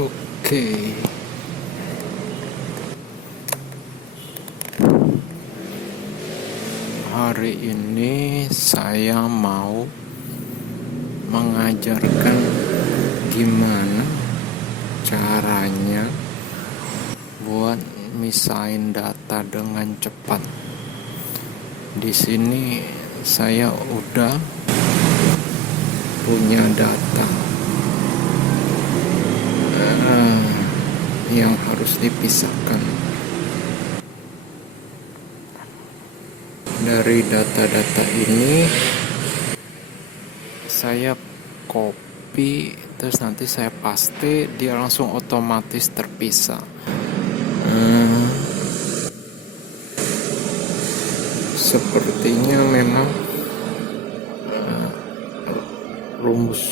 Oke, hari ini saya mau mengajarkan gimana caranya buat misahin data dengan cepat. Di sini saya udah punya data yang harus dipisahkan. Dari data-data ini saya copy, terus nanti saya paste, dia langsung otomatis terpisah. Sepertinya memang rumus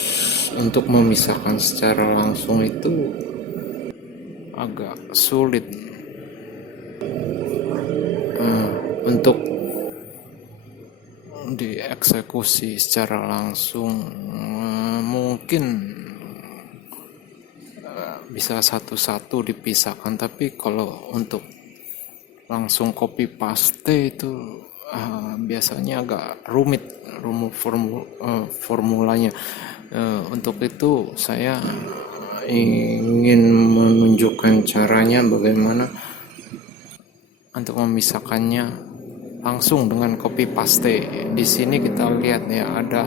untuk memisahkan secara langsung itu agak sulit untuk dieksekusi secara langsung. Mungkin bisa satu-satu dipisahkan, tapi kalau untuk langsung copy paste itu biasanya agak rumit formulanya. Untuk itu saya ingin menunjukkan caranya bagaimana untuk memisahkannya langsung dengan copy paste. Di sini kita lihat ya, ada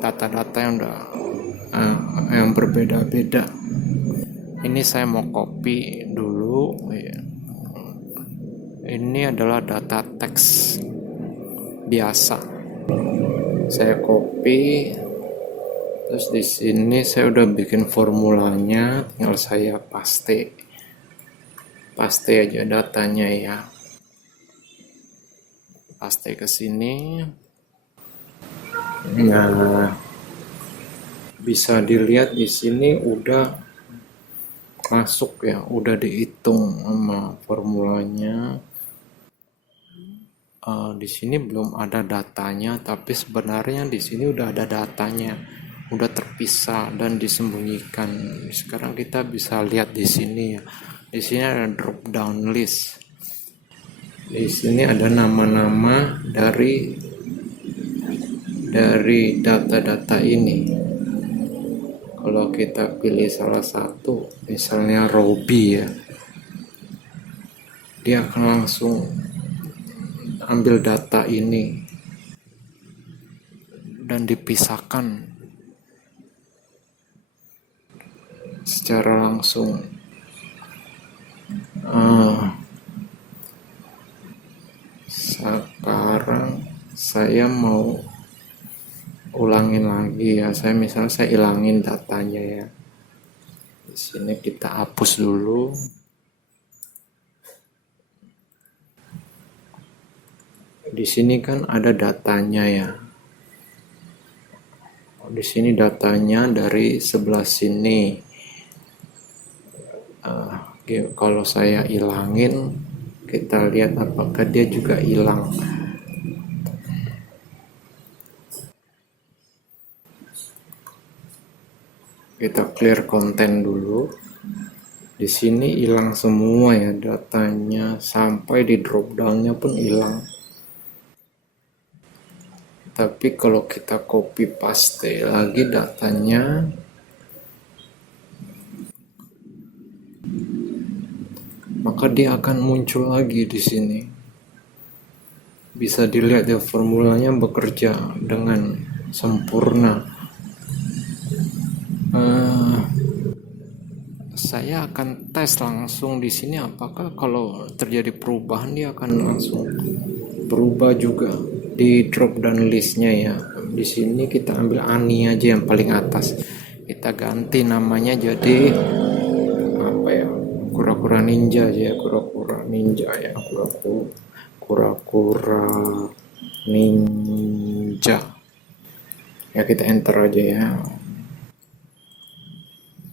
data-data yang yang berbeda-beda. Ini saya mau copy dulu ya. Ini adalah data teks biasa. Saya copy, terus di sini saya udah bikin formulanya, tinggal saya paste aja datanya ya. Paste ke sini. Nah, bisa dilihat di sini udah masuk ya, udah dihitung sama formulanya. Di sini belum ada datanya, tapi sebenarnya di sini udah ada datanya, udah terpisah dan disembunyikan. Sekarang kita bisa lihat di sini ya. Di sini ada drop down list. Di sini ada nama-nama dari data-data ini. Kalau kita pilih salah satu, misalnya Robi ya, dia akan langsung ambil data ini dan dipisahkan secara langsung. Sekarang saya mau ulangin lagi ya. Misalnya saya ilangin datanya ya. Di sini kita hapus dulu. Di sini kan ada datanya ya. Di sini datanya dari sebelah sini. Kalau saya ilangin, kita lihat apakah dia juga hilang. Kita clear konten dulu. Di sini hilang semua ya datanya, sampai di drop down-nya pun hilang. Tapi kalau kita copy paste lagi datanya, maka dia akan muncul lagi di sini. Bisa dilihat ya, formulanya bekerja dengan sempurna. Saya akan tes langsung di sini, apakah kalau terjadi perubahan dia akan langsung berubah juga di drop down listnya ya. Di sini kita ambil Ani aja yang paling atas, kita ganti namanya jadi apa ya, kura-kura ninja aja ya, kura-kura ninja ya, kura-kura ninja ya. Kita enter aja ya.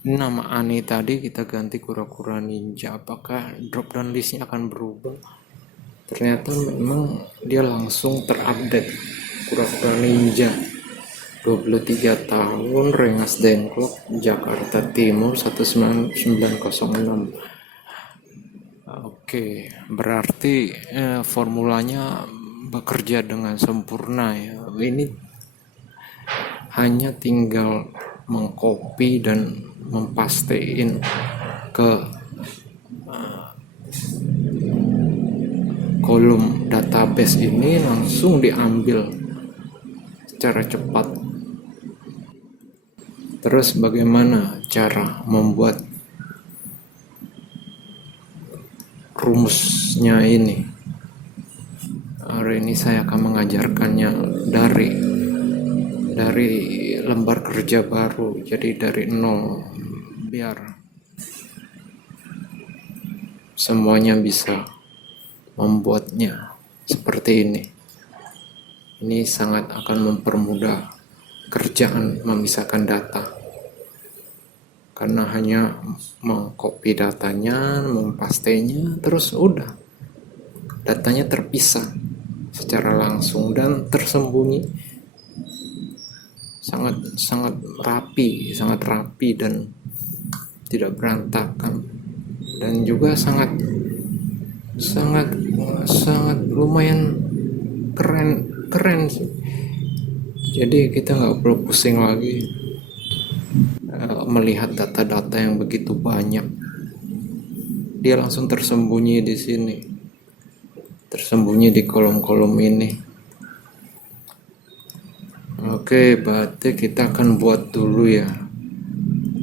Nama Ani tadi kita ganti kura-kura ninja. Apakah drop down listnya akan berubah? Ternyata memang dia langsung terupdate, kura-kura ninja. 23 tahun, Rengas Dengklok, Jakarta Timur 19906. Oke, berarti formulanya bekerja dengan sempurna ya. Ini hanya tinggal mengcopy dan mempastein ke kolom database ini, langsung diambil secara cepat. Terus bagaimana cara membuat rumusnya ini? Hari ini saya akan mengajarkannya dari lembar kerja baru, jadi dari nol, biar semuanya bisa membuatnya seperti ini. Ini sangat akan mempermudah kerjaan memisahkan data, karena hanya mengcopy datanya, mempastenya, terus udah datanya terpisah secara langsung dan tersembunyi, sangat rapi dan tidak berantakan, dan juga sangat lumayan keren sih. Jadi kita nggak perlu pusing lagi melihat data-data yang begitu banyak. Dia langsung tersembunyi di sini, tersembunyi di kolom-kolom ini. Oke, berarti kita akan buat dulu ya.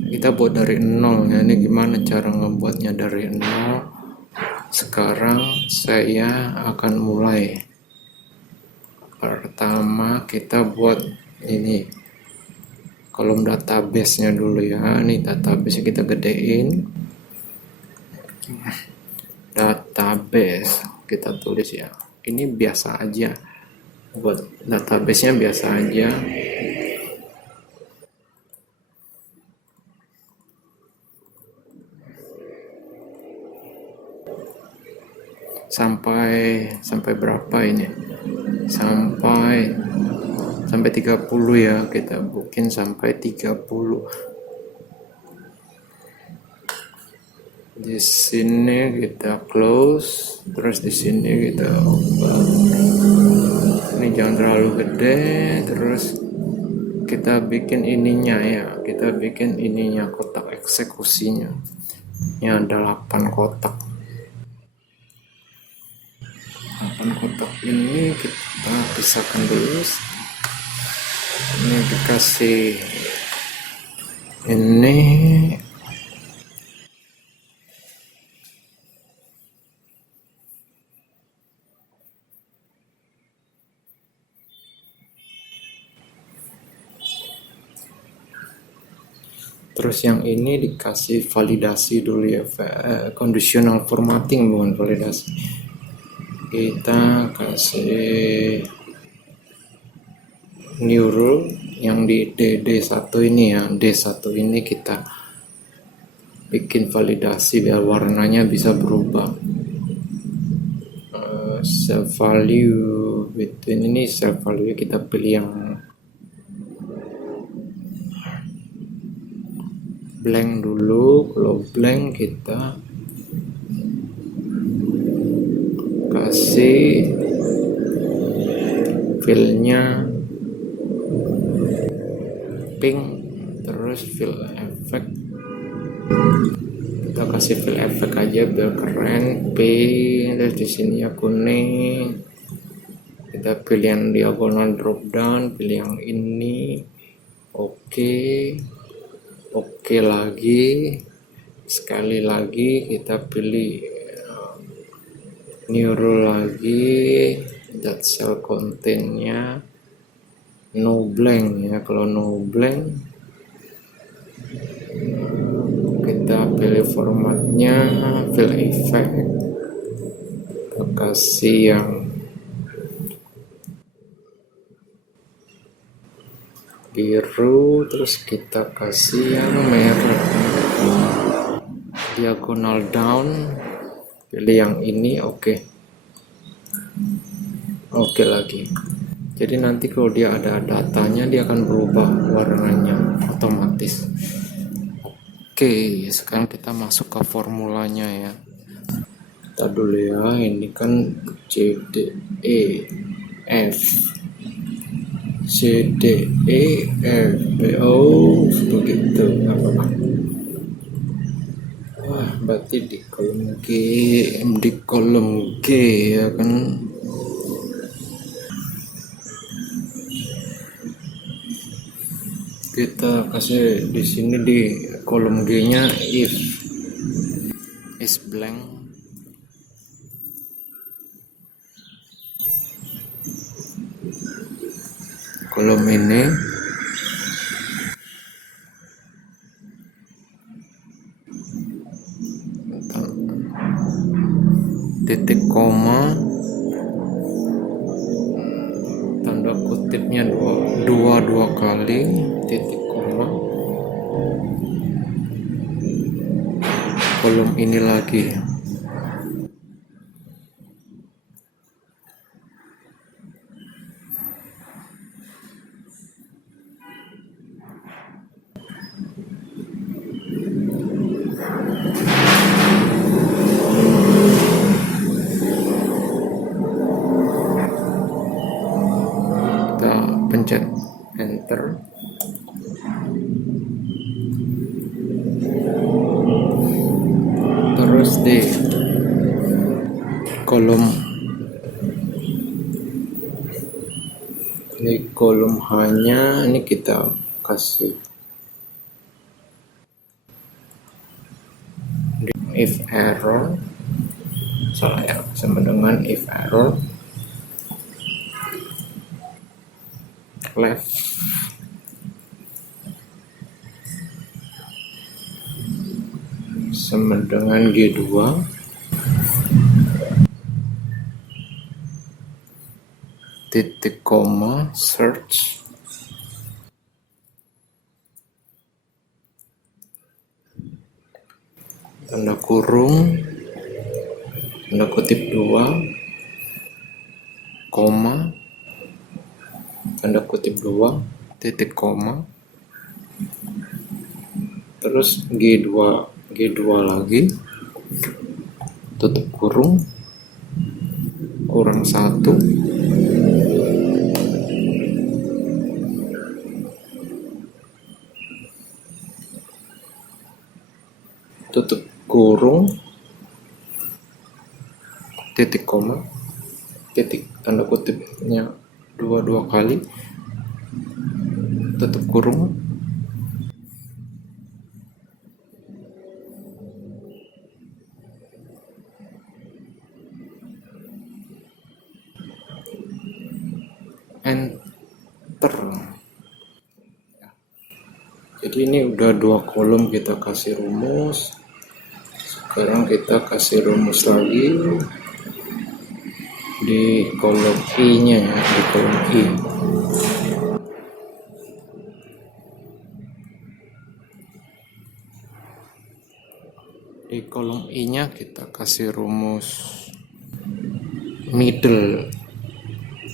Kita buat dari nol ya. Ini gimana cara ngebuatnya dari nol? Sekarang saya akan mulai. Pertama kita buat ini kolom database-nya dulu ya. Ini database kita gedein. Database kita tulis ya. Ini biasa aja. Buat database-nya biasa aja. Sampai berapa ini? Sampai 30 ya, kita bikin sampai 30. Di sini kita close, terus di sini kita open. Ini jangan terlalu gede, terus kita bikin ininya ya, kita bikin ininya kotak eksekusinya. Ini ada 8 kotak. 8 kotak ini kita pisahkan dulu. Ini dikasih ini terus yang ini dikasih validasi dulu ya, conditional formatting, bukan validasi. Kita kasih new rule yang di D1 ini ya. D1 ini kita bikin validasi biar warnanya bisa berubah. Self value between ini, self value kita pilih yang blank dulu. Kalau blank kita kasih fillnya pink, terus fill effect kita kasih fill effect aja biar keren, pink. Terus di sini ya kuning, kita pilih yang diagonal drop down, pilih yang ini. Oke lagi, sekali lagi kita pilih new rule lagi, that cell containnya no blank ya. Kalau no blank kita pilih formatnya fill effect, kita kasih yang biru, terus kita kasih yang merah, diagonal down, pilih yang ini. Oke lagi, Jadi nanti kalau dia ada datanya dia akan berubah warnanya otomatis. Oke, sekarang kita masuk ke formulanya ya. Kita dulu ya, ini kan C D E F C D E F B. Oh begitu, apa? Wah, berarti di kolom G ya kan. Kita kasih di sini di kolom G-nya if is blank. Kolom ini titik koma tanda kutipnya dua kali titik koma, kolom ini lagi. Kita pencet enter. Terus di kolom hanya ini kita kasih if error, salah ya, sama dengan if error left sama dengan G2 titik koma search tanda kurung tanda kutip 2 koma tanda kutip 2 titik koma, terus G2 lagi tutup kurung 1 tutup kurung titik koma titik tanda kutipnya 2 kali tutup kurung enter. Jadi ini udah 2 kolom kita kasih rumus. Sekarang kita kasih rumus lagi di kolom I-nya ya, di kolom I. Di kolom I-nya kita kasih rumus middle,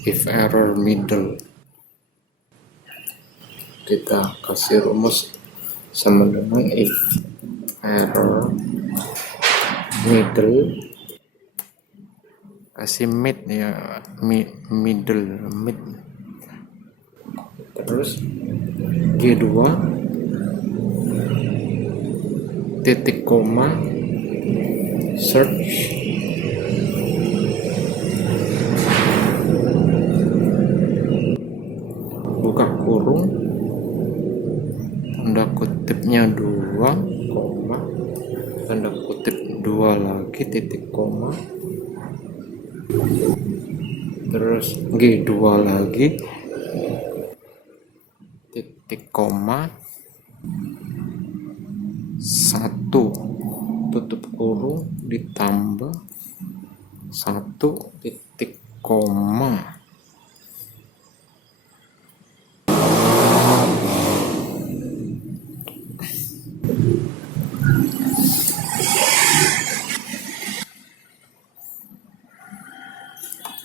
if error middle. Kita kasih rumus sama dengan if error middle, kasih mid ya, middle mid, terus G2 titik koma search buka kurung tanda kutipnya 2 koma tanda kutip 2 lagi titik koma, terus G2 lagi titik koma 1 tutup kurung ditambah 1 titik koma.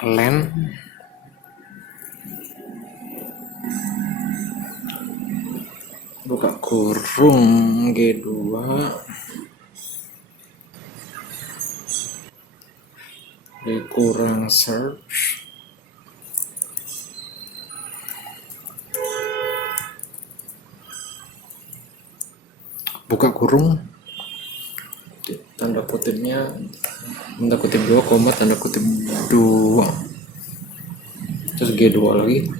Len kurung G2 dikurang search buka kurung tanda kutipnya tanda kutip 2, tanda kutip 2 terus G2 lagi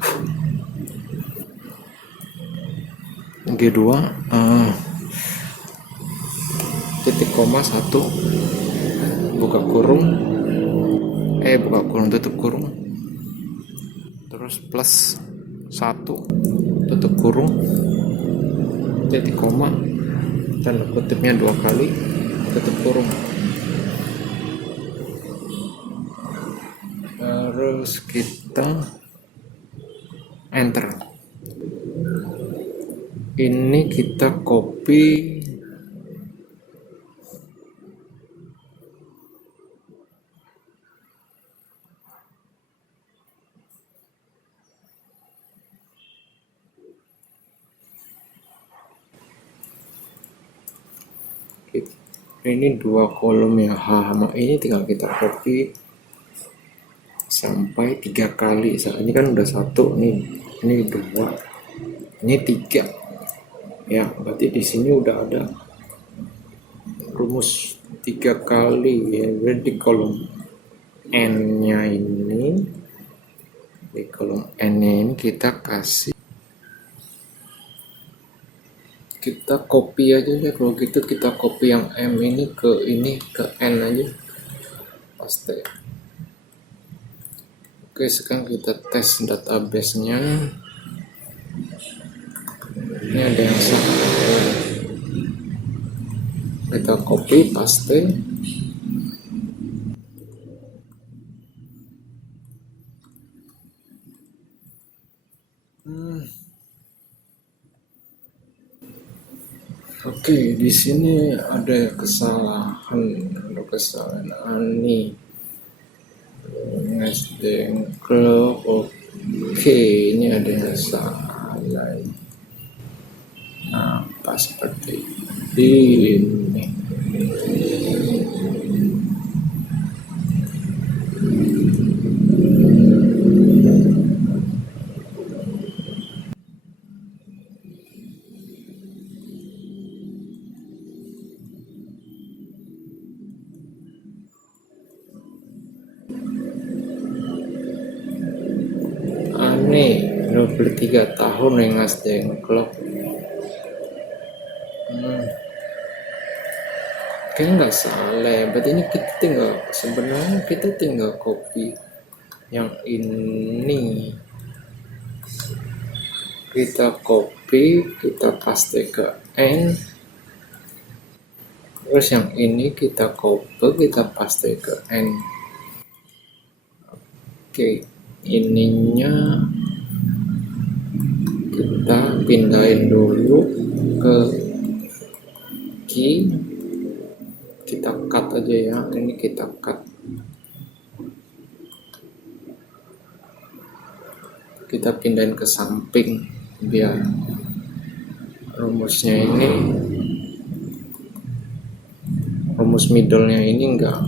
G2 titik koma 1 buka kurung tutup kurung terus plus 1 tutup kurung titik koma tanda kutipnya 2 kali tutup kurung terus kita enter. Ini kita copy ini 2 kolom ya ini tinggal kita copy sampai 3 kali. Ini kan udah 1 nih, ini 2, ini 3 ya, berarti di sini udah ada rumus 3 kali ya. Berarti di kolom n nya ini, di kolom n nya ini kita kasih, kita copy aja deh kalau gitu. Kita copy yang m ini ke n aja, paste. Oke, sekarang kita tes database nya. Ini ada yang salah, kita copy paste. Oke, di sini ada kesalahan Ani Nasdem Club. Oke, ini ada yang salah. Apa seperti ini? Aneh, 23 tahun yang Nasdem Club. Kayaknya nggak salah, berarti ini kita tinggal copy yang ini, kita copy, kita paste ke n, terus yang ini kita copy, kita paste ke n. Oke, ininya kita pindahin dulu ke key, kita cut aja ya, ini kita cut, kita pindahin ke samping biar rumusnya ini, rumus middle-nya ini enggak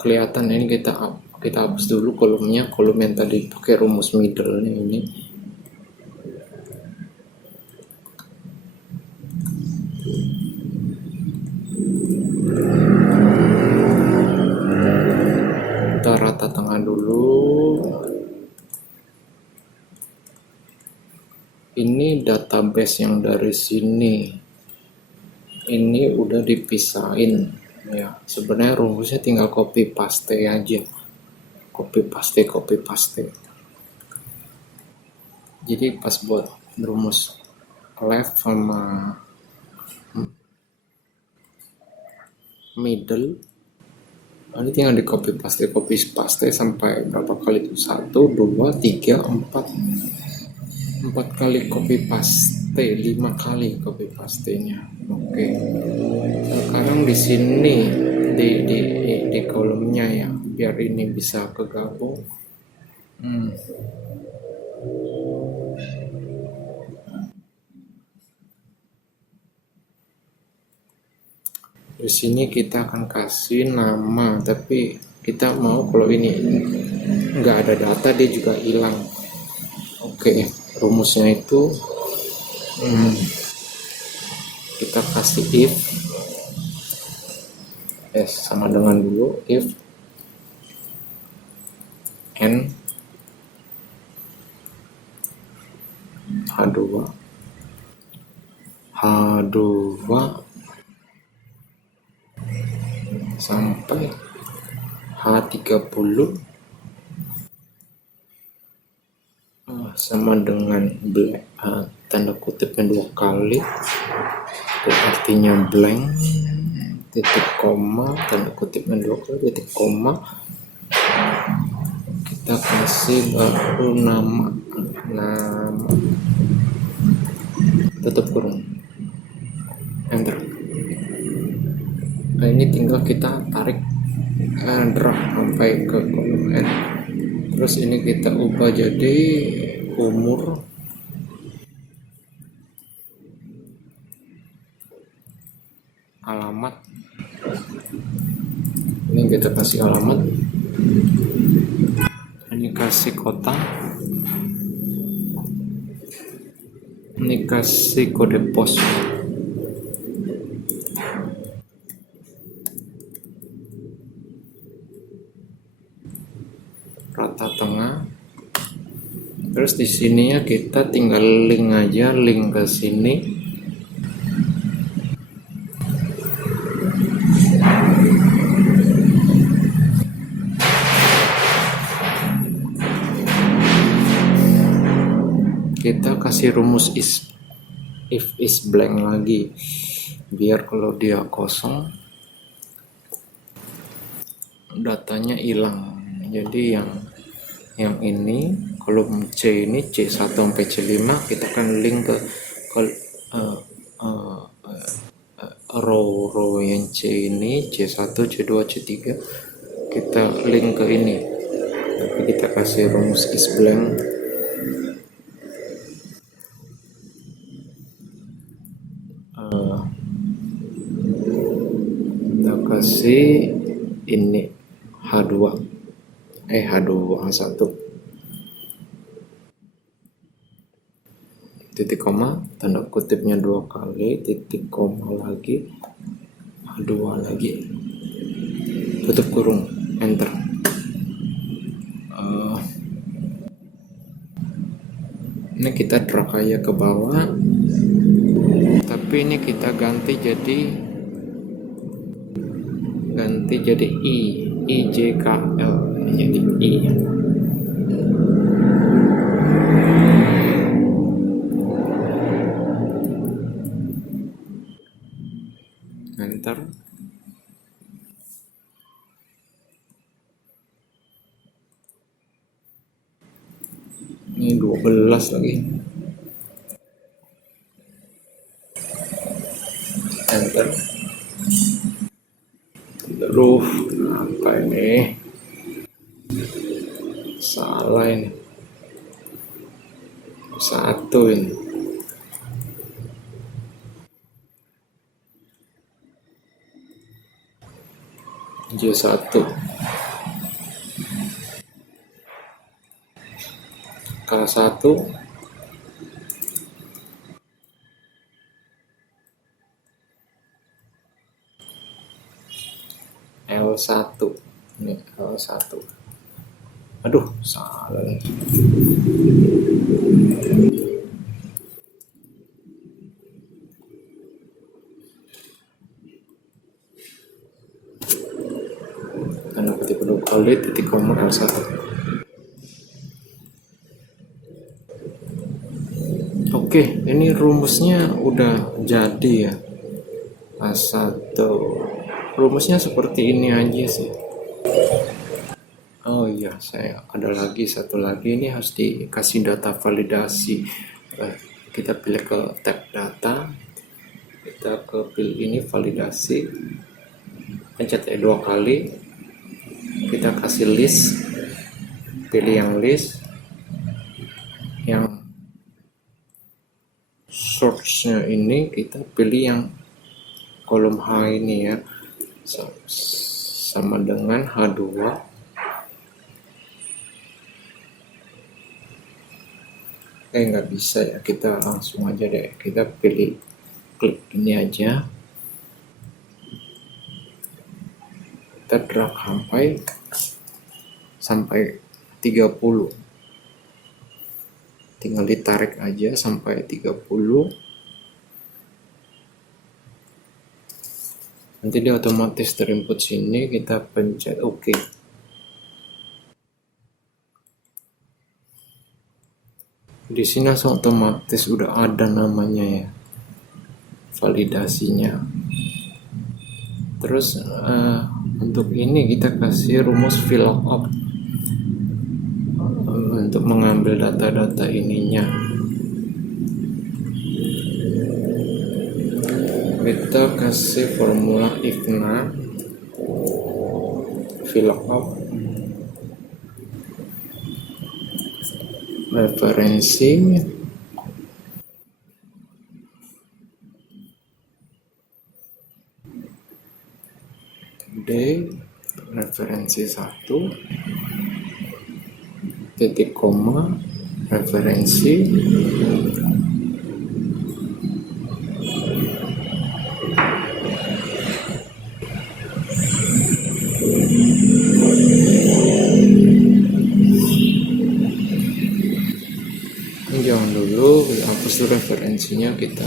kelihatan. Ini kita hapus dulu kolomnya, kolom yang tadi pakai rumus middle-nya ini. Kita rata tengah dulu. Ini database yang dari sini, ini udah dipisahin ya. Sebenarnya rumusnya tinggal copy paste aja, copy paste. Jadi pas buat rumus left sama middle, ini tinggal di copy paste sampai berapa kali itu, 1, 2, 3, 4 kali copy paste, 5 kali copy pastenya. Oke, sekarang di sini di kolomnya ya, biar ini bisa kegabung. Di sini kita akan kasih nama, tapi kita mau kalau ini nggak ada data dia juga hilang. Oke, rumusnya itu kita kasih if sama dengan dulu if n h2 sampai H30 sama dengan tanda kutipnya 2 kali, itu artinya blank, titik koma, tanda kutipnya 2 kali, titik koma, kita kasih baru nama tutup kurung, enter. Nah, ini tinggal kita tarik drag sampai ke kolom N, terus ini kita ubah jadi umur, alamat, ini kita kasih alamat, ini kasih kota, ini kasih kode pos, rata tengah. Terus di sini ya kita tinggal link aja, link ke sini. Kita kasih rumus if is blank lagi, biar kalau dia kosong datanya hilang. Jadi yang ini kolom C ini C1 sampai C5 kita akan link ke row yang C ini C1 C2 C3 kita link ke ini, tapi kita kasih rumus is blank. Kita kasih ini H2 H1 titik koma, tanda kutipnya 2 kali, titik koma lagi, H2 lagi, tutup kurung, enter. Ini kita drag aja ke bawah, tapi ini kita ganti jadi IJKL, jadi I. Enter. Ini 12 lagi. Enter. Aduh, apa ini? Salah ini. 1 ini. J1 K1 L1, ini L1. Aduh, salah nih. Tanda kutip 2 kali, titik koma L1. Oke, ini rumusnya udah jadi ya. A1. Rumusnya seperti ini aja sih. Oh iya, saya ada lagi satu lagi, ini harus dikasih data validasi. Kita pilih ke tab data, kita ke pilih ini validasi, pencet 2 kali, kita kasih list, pilih yang list, yang source-nya ini kita pilih yang kolom H ini ya, sama dengan H2. Nggak bisa ya, kita langsung aja deh, kita pilih klik ini aja, kita drag sampai 30, tinggal ditarik aja sampai 30, nanti dia otomatis terinput sini, kita pencet OK. Di sini langsung otomatis udah ada namanya ya, validasinya. Terus untuk ini kita kasih rumus VLOOKUP untuk mengambil data-data ininya. Kita kasih formula IFNA VLOOKUP referensi D referensi 1 titik koma referensi jangan dulu, hapus dulu referensinya, kita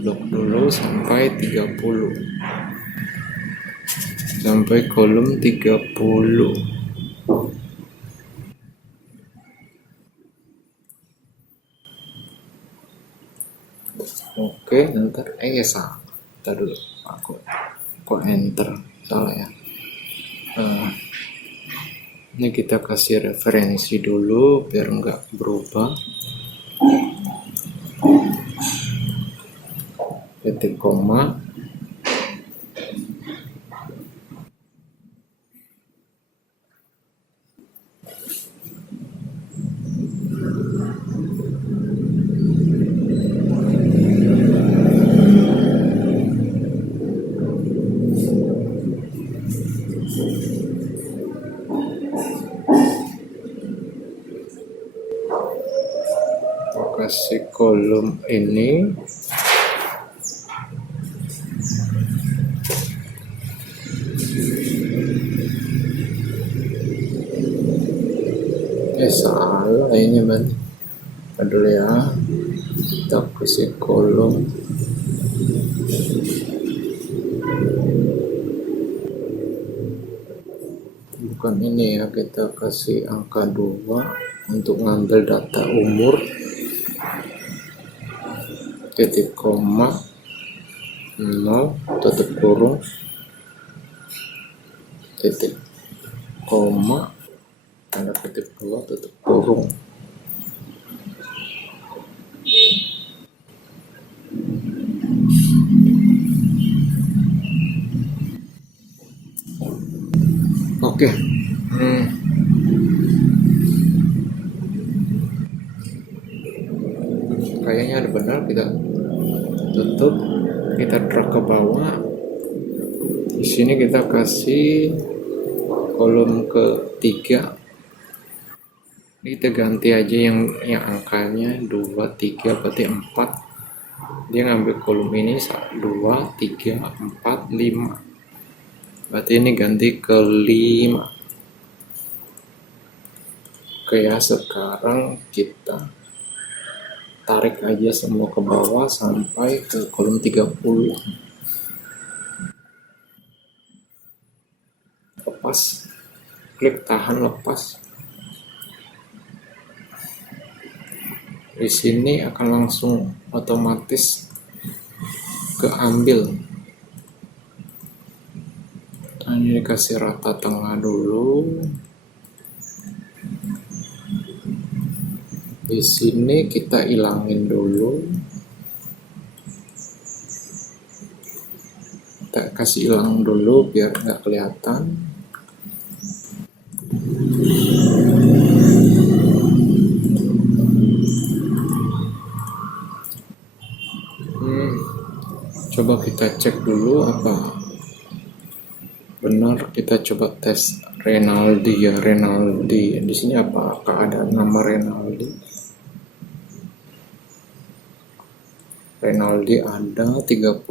blok dulu sampai 30, sampai kolom 30. Oke, ntar ya salah, kita dulu aku kok enter salah ya. Ini kita kasih referensi dulu biar nggak berubah, titik koma kasih kolom ini salah ini man, dulu ya, kita kasih kolom bukan ini ya, kita kasih angka 2 untuk ngambil data umur, titik koma 0 tutup kurung titik koma tanda kutip 2 tutup kurung. Oke. Kayaknya ada benar, kita tutup, kita drag ke bawah. Di sini kita kasih kolom ketiga. Ini kita ganti aja yang angkanya 2, 3 berarti 4. Dia ngambil kolom ini 2, 3, 4, 5. Berarti ini ganti ke 5. Oke ya, sekarang kita tarik aja semua ke bawah sampai ke kolom 30. Lepas, klik tahan lepas. Di sini akan langsung otomatis keambil. Ini dikasih rata tengah dulu. Di sini kita hilangin dulu. Kita kita kasih hilang dulu biar nggak kelihatan. Coba kita cek dulu apa benar. Kita coba tes Renaldi ya. Renaldi di sini apakah ada nama Renaldi? Renaldi ada, 38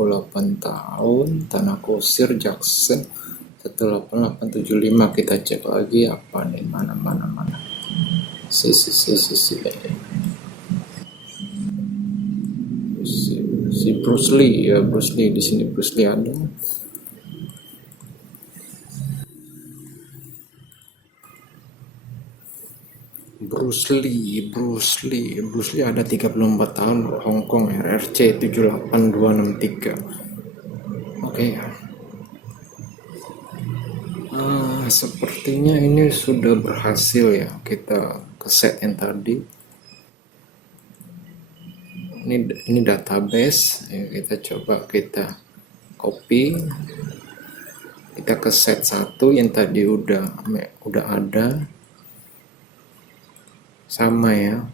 tahun, Tanah Kusir, Jackson 18875. Kita cek lagi apa nih, mana si Bruce Lee ya. Bruce Lee di sini, Bruce Lee ada. Bruce Lee ada 34 tahun, Hong Kong, RRC 78263. Oke. Sepertinya ini sudah berhasil ya, kita keset yang tadi. Ini database ya, kita coba kita copy, kita keset satu yang tadi udah ada sama ya.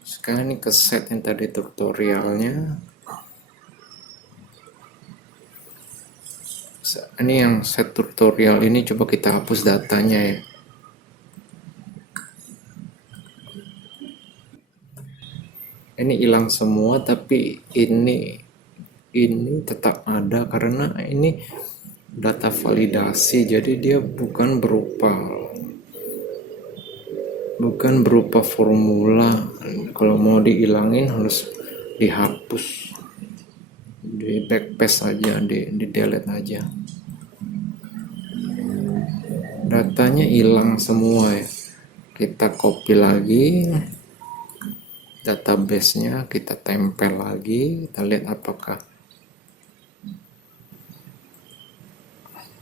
Sekarang ini keset yang tadi tutorialnya. Ini yang set tutorial ini, coba kita hapus datanya ya. Ini hilang semua, tapi ini tetap ada karena ini data validasi, jadi dia bukan berupa formula. Kalau mau dihilangin harus dihapus, di backpaste aja, di delete aja. Datanya hilang semua ya. Kita copy lagi database-nya, kita tempel lagi, kita lihat apakah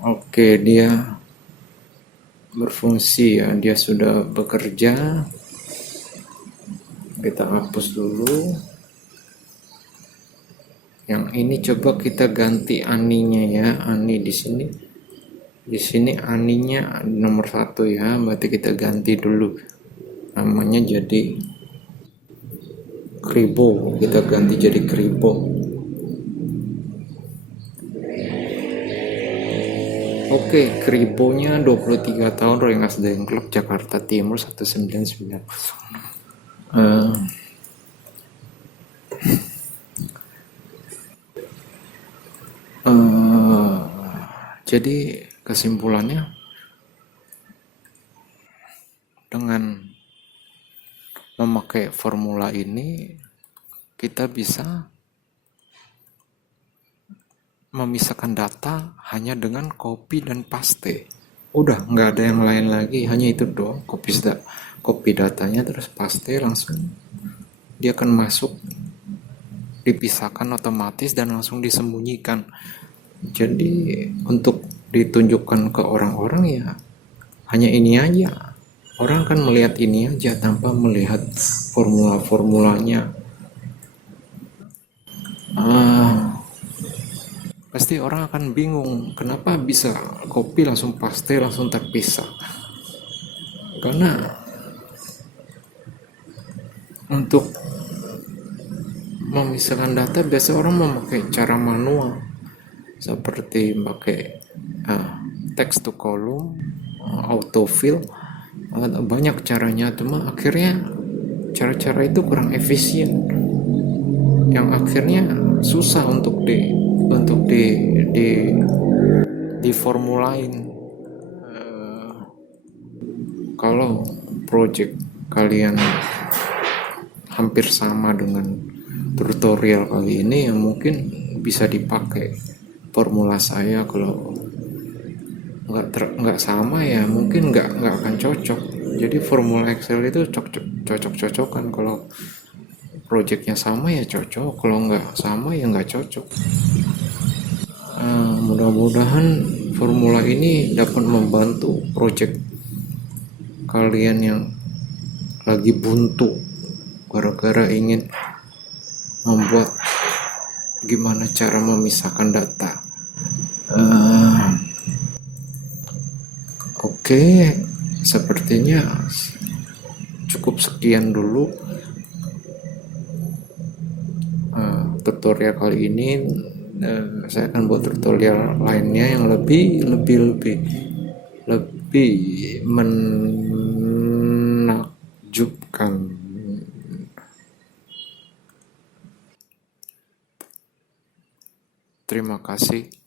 oke, dia berfungsi ya, dia sudah bekerja. Kita hapus dulu. Yang ini coba kita ganti aninya ya. Ani di sini aninya nomor 1 ya, berarti kita ganti dulu namanya jadi Kribo, kita ganti jadi Kribo. Oke, Kribonya 23 tahun, Rengas Dengklok, Jakarta Timur 199. Jadi kesimpulannya, dengan memakai formula ini kita bisa memisahkan data hanya dengan copy dan paste. Udah nggak ada yang lain lagi, hanya itu doang. Copy datanya terus paste, langsung dia akan masuk, dipisahkan otomatis dan langsung disembunyikan. Jadi untuk ditunjukkan ke orang-orang ya hanya ini aja. Orang kan melihat ini aja tanpa melihat formula-formulanya. Pasti orang akan bingung kenapa bisa copy langsung paste langsung terpisah. Karena untuk memisahkan data biasa orang memakai cara manual, seperti pakai text to column, autofill, banyak caranya. Cuma akhirnya cara-cara itu kurang efisien, yang akhirnya susah untuk diformulain. Kalau project kalian hampir sama dengan tutorial kali ini, ya mungkin bisa dipakai formula saya. Kalau nggak sama ya mungkin nggak akan cocok. Jadi formula Excel itu cocok-cocokan. Kalau projectnya sama ya cocok, kalau nggak sama ya nggak cocok. Mudah-mudahan formula ini dapat membantu project kalian yang lagi buntu gara-gara ingin membuat gimana cara memisahkan data Eh, oke, sepertinya cukup sekian dulu tutorial kali ini. Saya akan buat tutorial lainnya yang lebih menakjubkan. Terima kasih.